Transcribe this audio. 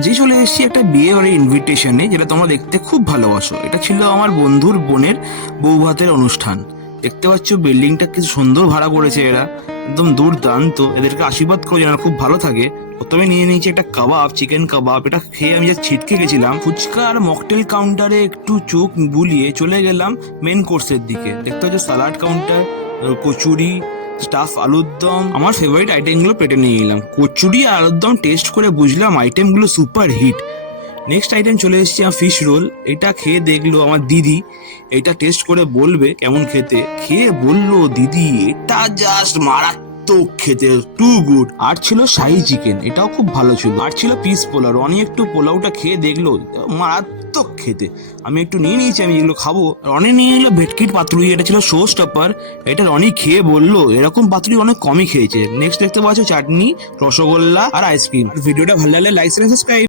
আজই চলে এসেছি একটা বিয়ে বাড়ির ইনভিটেশনে যেটা তোমরা দেখতে খুব ভালোবাসো। এটা ছিল আমার বন্ধুর বোনের বৌভাতের অনুষ্ঠান। দেখতে পাচ্ছ বিল্ডিংটা কিছু সুন্দর ভাড়া করেছে এরা। একদম দুর্দান্ত। এদেরকে আশীর্বাদ করে যেন খুব ভালো থাকে। প্রথমে নিয়ে নিয়েছি একটা কাবাব চিকেন কাবাব। এটা খেয়ে আমি যা ছিটকে গেছিলাম। ফুচকা আর মকটেল কাউন্টারে একটু চোখ বুলিয়ে চলে গেলাম মেন কোর্সের দিকে। দেখতে হচ্ছে সালাড কাউন্টার কচুরি স্টাফ আলুর দম। আমার ফেভারিট আইটেমগুলো পেটে নিয়ে গেলাম কচুরি আর আলুর দম টেস্ট করে বুঝলাম আইটেমগুলো সুপার হিট নেক্সট আইটেম চলে এসেছি আমার ফিশ রোল এটা খেয়ে দেখল আমার দিদি। এটা টেস্ট করে বলবে কেমন খেতে। খেয়ে বলল, দিদি, এটা জাস্ট মারাত্মক খেতে টু গুড আর ছিল শাহি চিকেন এটাও খুব ভালো ছিল। আর ছিল পিস পোলাও, রনি একটু পোলাওটা খেয়ে দেখল, মারাত্মক খেতে। আমি একটু নিয়ে নিয়েছি, আমি এগুলো খাব। রনি নিয়ে নিল ভেটকিট পাতুরি, এটা ছিল শো স্টপার এটা রনি খেয়ে বলল, এরকম পাতুরি অনেক কমই খেয়েছে। নেক্সট দেখতে পাচ্ছ, চাটনি, রসগোল্লা আর আইসক্রিম ভিডিওটা ভালো লাগলে লাইক সাবস্ক্রাইব